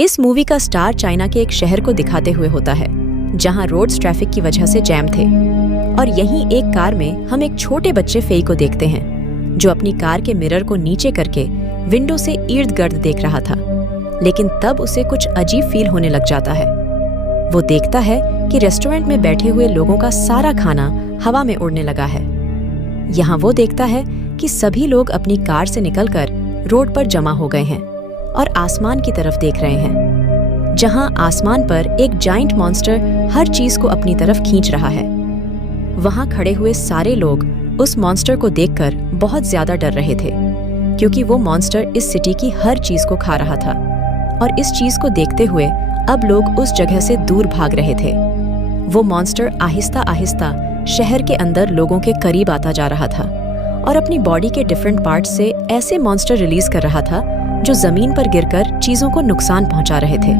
इस मूवी का star China के एक शहर को दिखाते हुए होता है जहां रोड्स ट्रैफिक की वजह से जैम थे। और यहीं एक कार में हम एक छोटे बच्चे फेई को देखते हैं जो अपनी कार के मिरर को नीचे करके विंडो से इर्द गिर्द देख रहा था। लेकिन तब उसे कुछ अजीब फील होने लग जाता है। वो देखता है कि रेस्टोरेंट में बैठे हुए लोगों का सारा खाना हवा में उड़ने लगा है। यहाँ वो देखता है कि सभी लोग अपनी कार से निकलकर रोड पर जमा हो गए हैं और आसमान की तरफ देख रहे हैं, जहां आसमान पर एक जाइंट मॉन्स्टर हर चीज को अपनी तरफ खींच रहा है। वहां खड़े हुए सारे लोग उस मॉन्स्टर को देखकर बहुत ज्यादा डर रहे थे, क्योंकि वो मॉन्स्टर इस सिटी की हर चीज को खा रहा था। और इस चीज को देखते हुए अब लोग उस जगह से दूर भाग रहे थे। वो मॉन्स्टर आहिस्ता आहिस्ता शहर के अंदर लोगों के करीब आता जा रहा था और अपनी बॉडी के डिफरेंट पार्ट्स से ऐसे मॉन्स्टर रिलीज कर रहा था जो जमीन पर गिरकर चीजों को नुकसान पहुंचा रहे थे।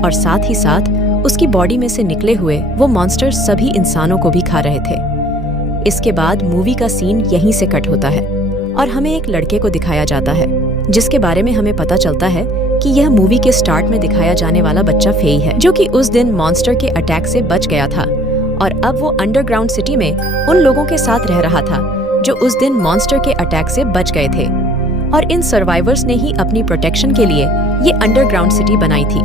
और साथ ही साथ उसकी बॉडी में से निकले हुए वो मॉन्स्टर सभी इंसानों को भी खा रहे थे। इसके बाद मूवी का सीन यहीं से कट होता है और हमें एक लड़के को दिखाया जाता है, जिसके बारे में हमें पता चलता है कि यह मूवी के स्टार्ट में दिखाया जाने वाला बच्चा फेई है, जो कि उस दिन मॉन्स्टर के अटैक से बच गया था और अब वो अंडरग्राउंड सिटी में उन लोगों के साथ रह रहा था जो उस दिन मॉन्स्टर के अटैक से बच गए थे। और इन सर्वाइवर्स ने ही अपनी प्रोटेक्शन के लिए ये अंडरग्राउंड सिटी बनाई थी।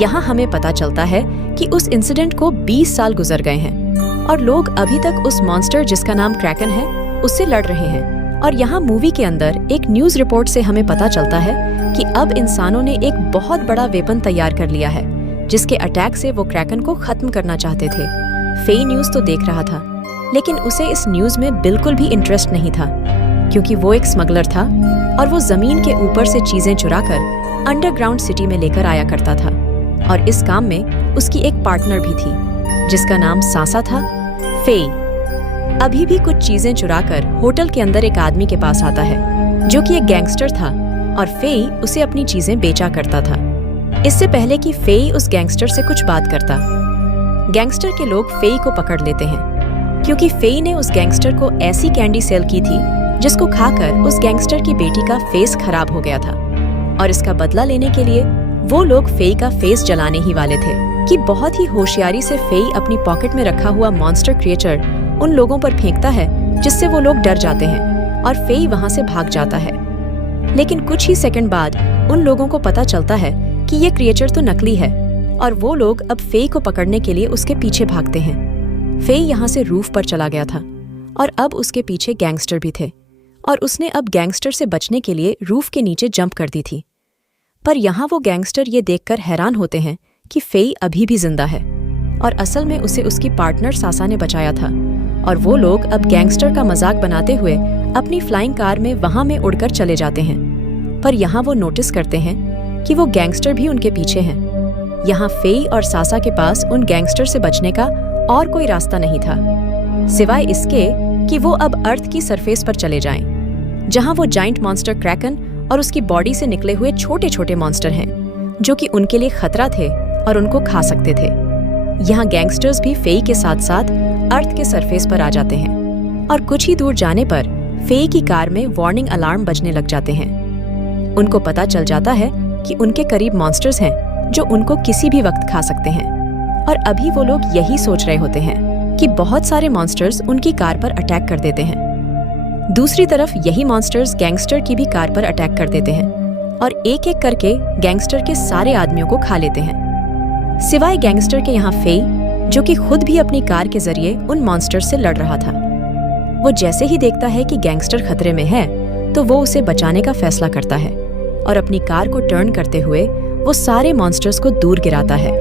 यहाँ हमें पता चलता है कि उस इंसिडेंट को 20 साल गुजर गए हैं और लोग अभी तक उस मॉन्स्टर जिसका नाम क्रैकन है उससे लड़ रहे हैं। और यहाँ मूवी के अंदर एक न्यूज रिपोर्ट से हमें पता चलता है कि अब इंसानों ने एक बहुत बड़ा वेपन तैयार कर लिया है, जिसके अटैक से वो क्रैकन को खत्म करना चाहते थे। फेई न्यूज तो देख रहा था, लेकिन उसे इस न्यूज में बिल्कुल भी इंटरेस्ट नहीं था, क्योंकि वो एक स्मगलर था और वो जमीन के ऊपर से चीजें चुराकर अंडरग्राउंड सिटी में लेकर आया करता था। और इस काम में उसकी एक पार्टनर भी थी जिसका नाम सासा था। फेई अभी भी कुछ चीजें चुराकर होटल के अंदर एक आदमी के पास आता है जो कि एक गैंगस्टर था, और फेई उसे अपनी चीजें बेचा करता था। इससे पहले कि फेई उस गैंगस्टर से कुछ बात करता, गैंगस्टर के लोग फेई को पकड़ लेते हैं, क्योंकि फेई ने उस गैंगस्टर को ऐसी कैंडी सेल की थी जिसको खाकर उस गैंगस्टर की बेटी का फेस खराब हो गया था। और इसका बदला लेने के लिए वो लोग फेई का फेस जलाने ही वाले थे कि बहुत ही होशियारी से फेई अपनी पॉकेट में रखा हुआ मॉन्स्टर क्रिएचर उन लोगों पर फेंकता है, जिससे वो लोग डर जाते हैं और फेई वहां से भाग जाता है। लेकिन कुछ ही सेकंड बाद उन लोगों को पता चलता है कि ये क्रिएचर तो नकली है और वो लोग अब फेई को पकड़ने के लिए उसके पीछे भागते हैं। फेई यहाँ से रूफ पर चला गया था और अब उसके पीछे गैंगस्टर भी थे और उसने अब गैंगस्टर से बचने के लिए रूफ के नीचे जंप कर दी थी। पर यहाँ वो गैंगस्टर ये देखकर हैरान होते हैं कि फेई अभी भी जिंदा है और असल में उसे उसकी पार्टनर सासा ने बचाया था। और वो लोग अब गैंगस्टर का मजाक बनाते हुए अपनी फ्लाइंग कार में वहां में उड़कर चले जाते हैं। पर यहाँ वो नोटिस करते हैं कि वो गैंगस्टर भी उनके पीछे हैं। यहाँ फेई और सासा के पास उन गैंगस्टर से बचने का और कोई रास्ता नहीं था, सिवाय इसके कि वो अब अर्थ की सरफेस पर चले जाएं, जहां वो जाइंट मॉन्स्टर क्रैकन और उसकी बॉडी से निकले हुए छोटे छोटे मॉन्स्टर हैं, जो कि उनके लिए खतरा थे और उनको खा सकते थे। यहाँ गैंगस्टर्स भी फेई के साथ साथ अर्थ के सरफेस पर आ जाते हैं और कुछ ही दूर जाने पर फेई की कार में वार्निंग अलार्म बजने लग जाते हैं। उनको पता चल जाता है कि उनके करीब मॉन्स्टर्स हैं जो उनको किसी भी वक्त खा सकते हैं। और अभी वो लोग यही सोच रहे होते हैं कि बहुत सारे मॉन्स्टर्स उनकी कार पर अटैक कर देते हैं। दूसरी तरफ यही मॉन्स्टर्स गैंगस्टर की भी कार पर अटैक कर देते हैं और एक एक करके गैंगस्टर के सारे आदमियों को खा लेते हैं, सिवाय गैंगस्टर के यहाँ फेई, जो कि खुद भी अपनी कार के जरिए उन मॉन्स्टर्स से लड़ रहा था। वो जैसे ही देखता है कि गैंगस्टर खतरे में है तो वो उसे बचाने का फैसला करता है और अपनी कार को टर्न करते हुए वो सारे मॉन्स्टर्स को दूर गिराता है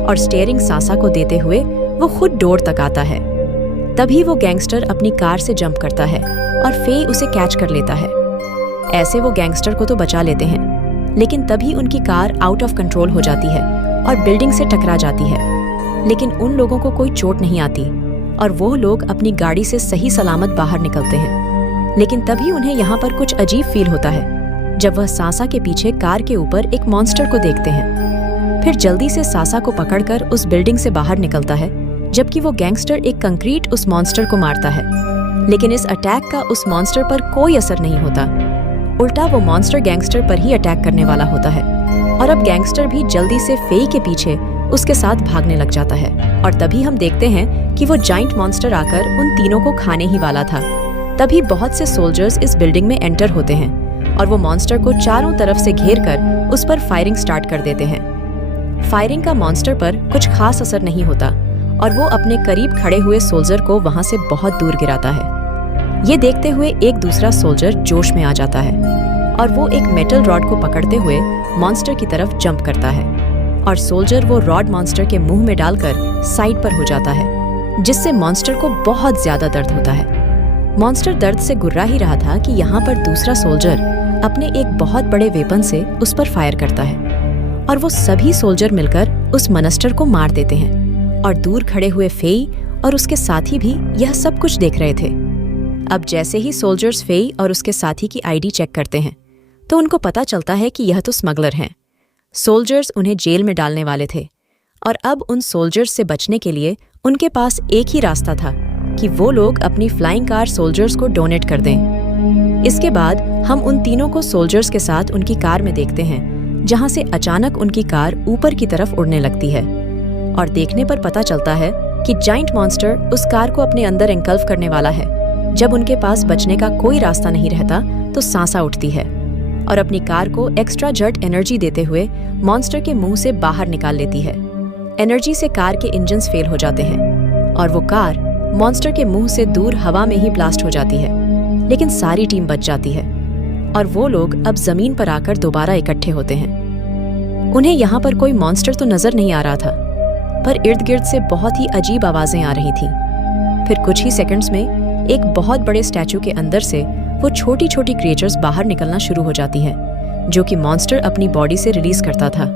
और स्टीयरिंग सासा को देते हुए वो खुद डोर तक आता है। तभी वो गैंगस्टर अपनी कार से जंप करता है और फेई उसे कैच कर लेता है। ऐसे वो गैंगस्टर को तो बचा लेते हैं, लेकिन तभी उनकी कार आउट ऑफ कंट्रोल हो जाती है और बिल्डिंग से टकरा जाती है। लेकिन उन लोगों को कोई चोट नहीं आती और वो लोग अपनी गाड़ी से सही सलामत बाहर निकलते हैं। लेकिन तभी उन्हें यहाँ पर कुछ अजीब फील होता है जब वह सासा के पीछे कार के ऊपर एक मॉन्स्टर को देखते हैं। फिर जल्दी से सासा को पकड़कर उस बिल्डिंग से बाहर निकलता है, जबकि वो गैंगस्टर एक कंक्रीट उस मॉन्स्टर को मारता है। लेकिन इस अटैक का उस मॉन्स्टर पर कोई असर नहीं होता उल्टा वो मॉन्स्टर गैंगस्टर पर ही अटैक करने वाला होता है और अब गैंगस्टर भी जल्दी से फेई के पीछे उसके साथ भागने लग जाता है। और तभी हम देखते हैं कि वो जाइंट मॉन्स्टर आकर उन तीनों को खाने ही वाला था। तभी बहुत से सोल्जर्स इस बिल्डिंग में एंटर होते हैं और वो मॉन्स्टर को चारों तरफ से घेर कर उस पर फायरिंग स्टार्ट कर देते हैं। फायरिंग का मॉन्स्टर पर कुछ खास असर नहीं होता और वो अपने करीब खड़े हुए सोल्जर को वहां से बहुत दूर गिराता है। ये देखते हुए एक दूसरा सोल्जर जोश में आ जाता है और वो एक मेटल रॉड को पकड़ते हुए मॉन्स्टर की तरफ जंप करता है और सोल्जर वो रॉड मॉन्स्टर के मुंह में डालकर साइड पर हो जाता है, जिससे मॉन्स्टर को बहुत ज्यादा दर्द होता है। मॉन्स्टर दर्द से गुर्रा ही रहा था कि यहाँ पर दूसरा सोल्जर अपने एक बहुत बड़े वेपन से उस पर फायर करता है और वो सभी सोल्जर मिलकर उस मॉन्स्टर को मार देते हैं और दूर खड़े हुए फेई और उसके साथी भी यह सब कुछ देख रहे थे। अब जैसे ही सोल्जर्स फेई और उसके साथी की आईडी चेक करते हैं तो उनको पता चलता है कि यह तो स्मगलर हैं। सोल्जर्स उन्हें जेल में डालने वाले थे और अब उन सोल्जर्स से बचने के लिए उनके पास एक ही रास्ता था कि वो लोग अपनी फ्लाइंग कार सोल्जर्स को डोनेट कर दें। इसके बाद हम उन तीनों को सोल्जर्स के साथ उनकी कार में देखते हैं, जहां से अचानक उनकी कार ऊपर की तरफ उड़ने लगती है और देखने पर पता चलता है कि जाइंट मॉन्स्टर उस कार को अपने अंदर एंगल्फ करने वाला है। जब उनके पास बचने का कोई रास्ता नहीं रहता तो सांसा उठती है और अपनी कार को एक्स्ट्रा जर्ट एनर्जी देते हुए मॉन्स्टर के मुंह से बाहर निकाल लेती है। एनर्जी से कार के इंजन्स फेल हो जाते हैं और वो कार मॉन्स्टर के मुंह से दूर हवा में ही ब्लास्ट हो जाती है, लेकिन सारी टीम बच जाती है और वो लोग अब जमीन पर आकर दोबारा इकट्ठे होते हैं। उन्हें यहाँ पर कोई मॉन्स्टर तो नजर नहीं आ रहा था, पर इर्द गिर्द से बहुत ही अजीब आवाजें आ रही थीं। फिर कुछ ही सेकंड्स में एक बहुत बड़े स्टैचू के अंदर से वो छोटी छोटी क्रिएचर्स बाहर निकलना शुरू हो जाती हैं, जो कि मॉन्स्टर अपनी बॉडी से रिलीज करता था।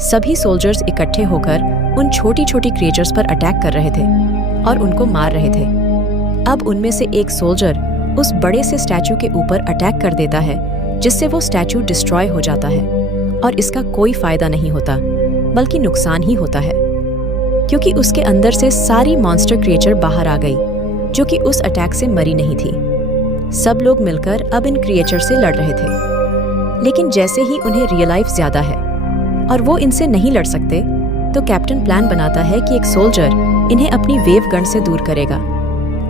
सभी सोल्जर्स इकट्ठे होकर उन छोटी छोटी क्रिएचर्स पर अटैक कर रहे थे और उनको मार रहे थे। अब उनमें से एक सोल्जर उस बड़े से स्टैचू के ऊपर अटैक कर देता है, जिससे वो स्टैचू डिस्ट्रॉय हो जाता है और इसका कोई फायदा नहीं होता बल्कि नुकसान ही होता है, क्योंकि उसके अंदर से सारी मॉन्स्टर क्रिएचर बाहर आ गई जो कि उस अटैक से मरी नहीं थी। सब लोग मिलकर अब इन क्रिएचर से लड़ रहे थे, लेकिन जैसे ही उन्हें रियल लाइफ ज्यादा है और वो इनसे नहीं लड़ सकते तो कैप्टन प्लान बनाता है कि एक सोल्जर इन्हें अपनी वेव गन से दूर करेगा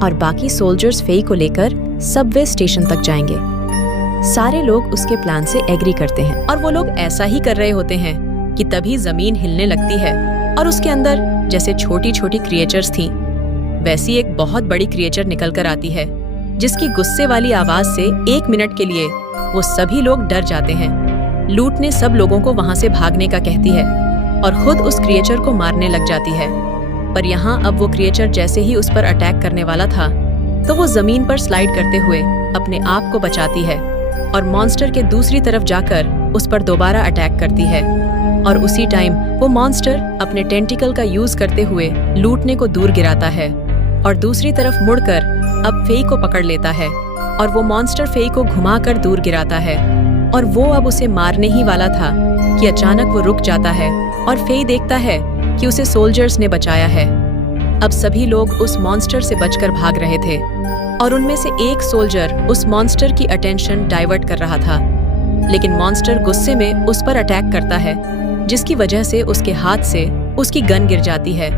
और बाकी सोल्जर्स फेई को लेकर सबवे स्टेशन तक जाएंगे। सारे लोग उसके प्लान से एग्री करते हैं और वो लोग ऐसा ही कर रहे होते हैं कि तभी जमीन हिलने लगती है और उसके अंदर जैसे छोटी छोटी क्रिएचर्स थी वैसी एक बहुत बड़ी क्रिएचर निकल कर आती है, जिसकी गुस्से वाली आवाज से 1 मिनट के लिए वो सभी लोग डर जाते हैं। लूट ने सब लोगों को वहां से भागने का कहती है और खुद उस क्रिएचर को मारने लग जाती है, पर यहाँ अब वो क्रिएचर जैसे ही उस पर अटैक करने वाला था तो वो जमीन पर स्लाइड करते हुए अपने आप को बचाती है और मॉन्स्टर के दूसरी तरफ जाकर उस पर दोबारा अटैक करती है। और उसी टाइम वो मॉन्स्टर अपने टेंटिकल का यूज करते हुए लूटने को दूर गिराता है और दूसरी तरफ मुड़कर अब फेई को पकड़ लेता है और वो मॉन्स्टर फेई को घुमाकर दूर गिराता है और वो अब उसे मारने ही वाला था कि अचानक वो रुक जाता है और फेई देखता है कि उसे सोल्जर्स ने बचाया है। अब सभी लोग उस मॉन्स्टर से बचकर भाग रहे थे और उनमें से एक सोल्जर उस मॉन्स्टर की अटेंशन डाइवर्ट कर रहा था, लेकिन मॉन्स्टर गुस्से में उस पर अटैक करता है, जिसकी वजह से उसके हाथ से उसकी गन गिर जाती है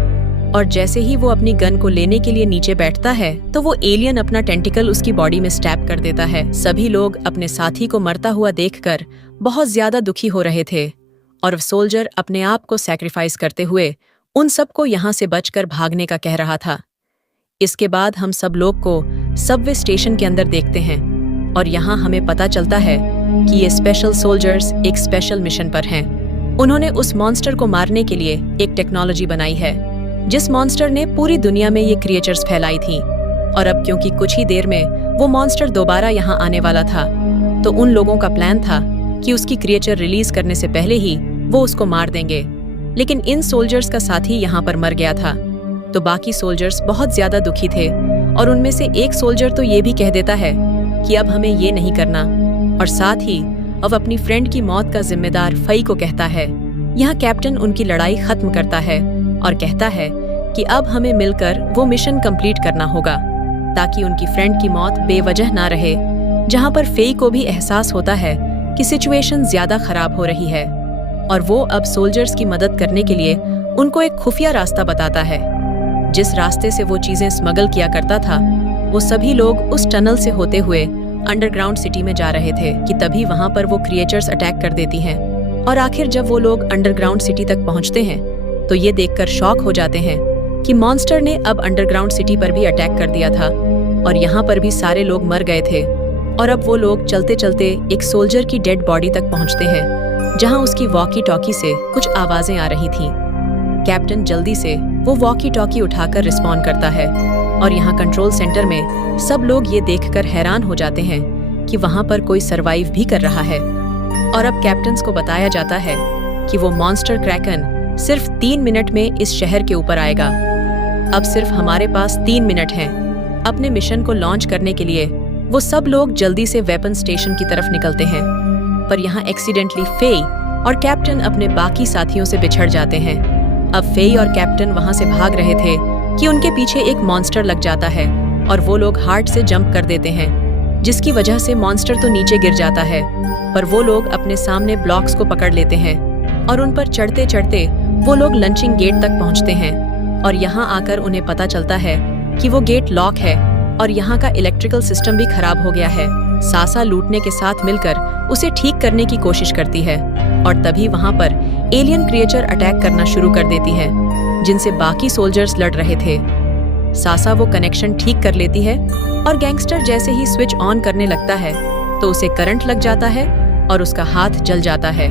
और जैसे ही वो अपनी गन को लेने के लिए नीचे बैठता है तो वो एलियन अपना टेंटिकल उसकी बॉडी में स्टैब कर देता है। सभी लोग अपने साथी को मरता हुआ देखकर बहुत ज्यादा दुखी हो रहे थे और सोल्जर अपने आप को सैक्रिफाइस करते हुए उन सबको यहाँ से बचकर भागने का कह रहा था। इसके बाद हम सब लोग को सबवे स्टेशन के अंदर देखते हैं और यहाँ हमें पता चलता है कि ये स्पेशल सोल्जर्स एक स्पेशल मिशन पर हैं। उन्होंने उस मॉन्स्टर को मारने के लिए एक टेक्नोलॉजी बनाई है जिस मॉन्स्टर ने पूरी दुनिया में ये क्रिएचर्स फैलाई थी और अब क्योंकि कुछ ही देर में वो मॉन्स्टर दोबारा यहाँ आने वाला था तो उन लोगों का प्लान था कि उसकी क्रिएचर रिलीज करने से पहले ही वो उसको मार देंगे, लेकिन इन सोल्जर्स का साथी यहाँ पर मर गया था तो बाकी सोल्जर्स बहुत ज्यादा दुखी थे और उनमें से एक सोल्जर तो ये भी कह देता है कि अब हमें ये नहीं करना और साथ ही अब अपनी फ्रेंड की मौत का जिम्मेदार फई को कहता है। यहाँ कैप्टन उनकी लड़ाई खत्म करता है और कहता है कि अब हमें मिलकर वो मिशन कंप्लीट करना होगा ताकि उनकी फ्रेंड की मौत बेवजह ना रहे जहां पर फेई को भी एहसास होता है कि सिचुएशन ज्यादा खराब हो रही है और वो अब सोल्जर्स की मदद करने के लिए उनको एक खुफिया रास्ता बताता है। जिस रास्ते से वो चीजें स्मगल किया करता था, वो सभी लोग उस टनल से होते हुए अंडरग्राउंड सिटी में जा रहे थे कि तभी वहां पर वो क्रिएचर्स अटैक कर देती हैं। और आखिर जब वो लोग अंडरग्राउंड सिटी तक पहुंचते हैं तो ये देखकर शॉक हो जाते हैं कि मॉन्स्टर ने अब अंडरग्राउंड सिटी पर भी अटैक कर दिया था और यहाँ पर भी सारे लोग मर गए थे। और अब वो लोग चलते चलते एक सोल्जर की डेड बॉडी तक पहुंचते हैं जहां उसकी वॉकी टॉकी से कुछ आवाजें आ रही थीं। कैप्टन जल्दी से वो वॉकी टॉकी उठाकर रिस्पॉन्ड करता है और यहाँ कंट्रोल सेंटर में सब लोग ये देखकर हैरान हो जाते हैं कि वहां पर कोई सरवाइव भी कर रहा है। और अब कैप्टन्स को बताया जाता है कि वो मॉन्स्टर क्रैकन सिर्फ 3 मिनट में इस शहर के ऊपर आएगा। अब सिर्फ हमारे पास 3 मिनट हैं। अपने मिशन को लॉन्च करने के लिए वो सब लोग जल्दी से वेपन स्टेशन की तरफ निकलते हैं, पर यहाँ एक्सीडेंटली फेई और कैप्टन अपने बाकी साथियों से बिछड़ जाते हैं। अब फेई और कैप्टन वहां से भाग रहे थे कि उनके पीछे एक मॉन्स्टर लग जाता है और वो लोग हार्ट से जंप कर देते हैं, जिसकी वजह से मॉन्स्टर तो नीचे गिर जाता है, पर वो लोग अपने सामने ब्लॉक्स को पकड़ लेते हैं और उन पर चढ़ते चढ़ते वो लोग लंचिंग गेट तक पहुंचते हैं। और यहाँ आकर उन्हें पता चलता है कि वो गेट लॉक है और यहाँ का इलेक्ट्रिकल सिस्टम भी खराब हो गया है। सासा लूटने के साथ मिलकर उसे ठीक करने की कोशिश करती है और तभी वहाँ पर एलियन क्रिएचर अटैक करना शुरू कर देती है जिनसे बाकी सोल्जर्स लड़ रहे थे। सासा वो कनेक्शन ठीक कर लेती है और गैंगस्टर जैसे ही स्विच ऑन करने लगता है तो उसे करंट लग जाता है और उसका हाथ जल जाता है।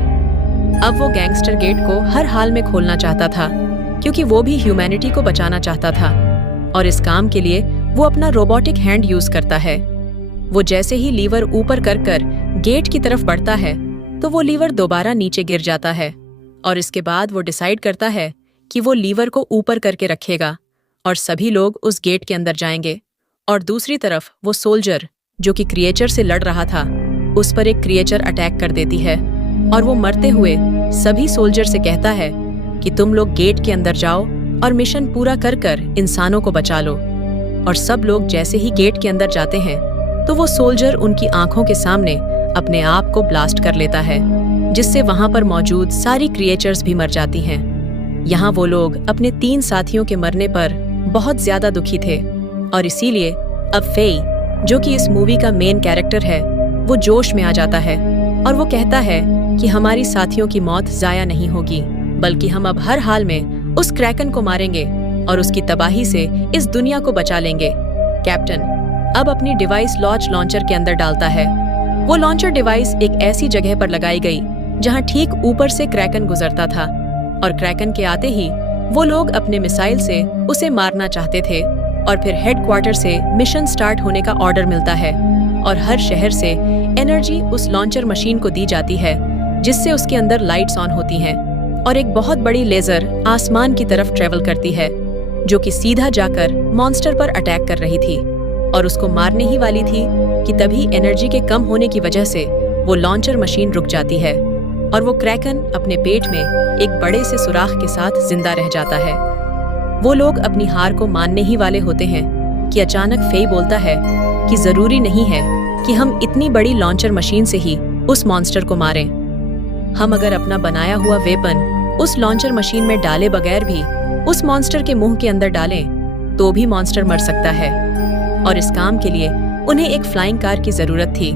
अब वो गैंगस्टर गेट को हर हाल में खोलना चाहता था क्योंकि वो भी ह्यूमैनिटी को बचाना चाहता था और इस काम के लिए वो अपना रोबोटिक हैंड यूज करता है। वो जैसे ही लीवर ऊपर कर गेट की तरफ बढ़ता है तो वो लीवर दोबारा नीचे गिर जाता है और इसके बाद वो डिसाइड करता है कि वो लीवर को ऊपर करके रखेगा और सभी लोग उस गेट के अंदर जाएंगे। और दूसरी तरफ वो सोल्जर जो कि क्रिएचर से लड़ रहा था, उस पर एक क्रिएचर अटैक कर देती है और वो मरते हुए सभी सोल्जर से कहता है कि तुम लोग गेट के अंदर जाओ और मिशन पूरा कर इंसानों को बचा लो। और सब लोग जैसे ही गेट के अंदर जाते हैं तो वो सोल्जर उनकी आंखों के सामने अपने आप को ब्लास्ट कर लेता है, जिससे वहां पर मौजूद सारी क्रिएचर्स भी मर जाती हैं। यहाँ वो लोग अपने 3 साथियों के मरने पर बहुत ज्यादा दुखी थे और इसीलिए अब फेई, जो कि इस मूवी का मेन कैरेक्टर है, वो जोश में आ जाता है और वो कहता है कि हमारी साथियों की मौत जाया नहीं होगी, बल्कि हम अब हर हाल में उस क्रैकन को मारेंगे और उसकी तबाही से इस दुनिया को बचा लेंगे। कैप्टन अब अपनी डिवाइस लॉन्चर के अंदर डालता है। वो लॉन्चर डिवाइस एक ऐसी जगह पर लगाई गई जहां ठीक ऊपर से क्रैकन गुजरता था और क्रैकन के आते ही वो लोग अपने मिसाइल से उसे मारना चाहते थे और फिर हेडक्वार्टर से मिशन स्टार्ट होने का ऑर्डर मिलता है और हर शहर से एनर्जी उस लॉन्चर मशीन को दी जाती है, जिससे उसके अंदर लाइट्स ऑन होती हैं और एक बहुत बड़ी लेजर आसमान की तरफ ट्रेवल करती है जो कि सीधा जाकर मॉन्स्टर पर अटैक कर रही थी और उसको मारने ही वाली थी कि तभी एनर्जी के कम होने की वजह से वो लॉन्चर मशीन रुक जाती है और वो क्रैकन अपने पेट में एक बड़े से सुराख के साथ जिंदा रह जाता है। वो लोग अपनी हार को मानने ही वाले होते हैं कि अचानक फेई बोलता है कि जरूरी नहीं है कि हम इतनी बड़ी लॉन्चर मशीन से ही उस मॉन्स्टर को मारें। हम अगर अपना बनाया हुआ वेपन उस लॉन्चर मशीन में डाले बगैर भी उस मॉन्स्टर के मुंह के अंदर डालें तो भी मॉन्स्टर मर सकता है। और इस काम के लिए उन्हें एक फ्लाइंग कार की जरूरत थी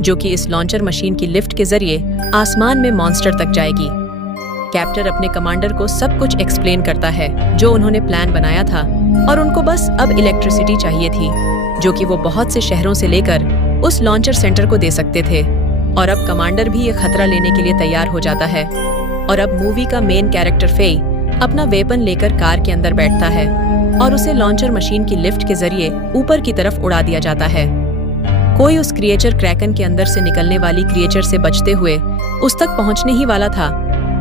जो कि इस लॉन्चर मशीन की लिफ्ट के जरिए आसमान में मॉन्स्टर तक जाएगी। कैप्टन अपने कमांडर को सब कुछ एक्सप्लेन करता है जो उन्होंने प्लान बनाया था और उनको बस अब इलेक्ट्रिसिटी चाहिए थी जो कि वो बहुत से शहरों से लेकर उस लॉन्चर सेंटर को दे सकते थे। और अब कमांडर भी ये खतरा लेने के लिए तैयार हो जाता है और अब मूवी का मेन कैरेक्टर फेई अपना वेपन लेकर कार के अंदर बैठता है और उसे लॉन्चर मशीन की लिफ्ट के जरिए ऊपर की तरफ उड़ा दिया जाता है। कोई उस क्रिएचर क्रैकन के अंदर से निकलने वाली क्रिएचर से बचते हुए उस तक पहुंचने ही वाला था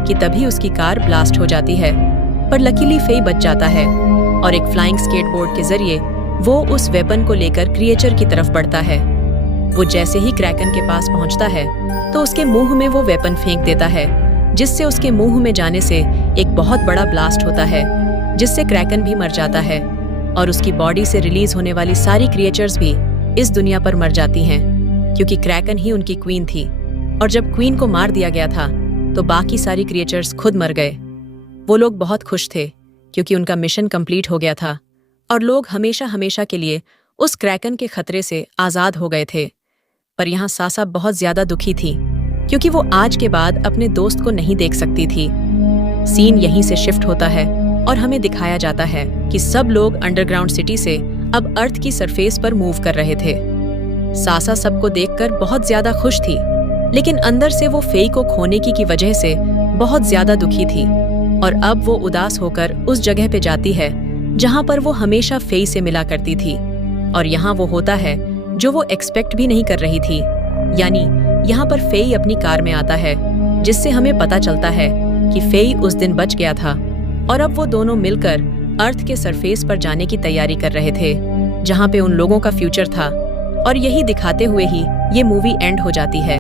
कि तभी उसकी कार ब्लास्ट हो जाती है, पर लकीली फेई बच जाता है और एक फ्लाइंग स्केटबोर्ड के जरिए वो उस वेपन को लेकर क्रिएचर की तरफ बढ़ता है। वो जैसे ही क्रैकन के पास पहुंचता है तो उसके मुंह में वो वेपन फेंक देता है, जिससे उसके मुंह में जाने से एक बहुत बड़ा ब्लास्ट होता है जिससे क्रैकन भी मर जाता है और उसकी बॉडी से रिलीज होने वाली सारी क्रिएचर्स भी इस दुनिया पर मर जाती हैं। क्योंकि क्रैकन ही उनकी क्वीन थी। और जब क्वीन को मार दिया गया था तो बाकी सारी क्रिएचर्स खुद मर गए। वो लोग बहुत खुश थे क्योंकि उनका मिशन कंप्लीट हो गया था और लोग हमेशा हमेशा के लिए उस क्रैकन के खतरे से आज़ाद हो गए थे। पर यहाँ सासा बहुत ज्यादा दुखी थी क्योंकि वो आज के बाद अपने दोस्त को नहीं देख सकती थी। सीन यहीं से शिफ्ट होता है और हमें दिखाया जाता है कि सब लोग अंडरग्राउंड सिटी से अब अर्थ की सरफेस पर मूव कर रहे थे। सासा सबको देखकर बहुत ज्यादा खुश थी, लेकिन अंदर से वो फेई को खोने की वजह से बहुत ज्यादा दुखी थी और अब वो उदास होकर उस जगह पे जाती है जहां पर वो हमेशा फेई से मिला करती थी। और यहाँ वो होता है जो वो एक्सपेक्ट भी नहीं कर रही थी, यानी यहाँ पर फेई अपनी कार में आता है, जिससे हमें पता चलता है कि फेई उस दिन बच गया था और अब वो दोनों मिलकर अर्थ के सरफेस पर जाने की तैयारी कर रहे थे, जहाँ पे उन लोगों का फ्यूचर था। और यही दिखाते हुए ही ये मूवी एंड हो जाती है।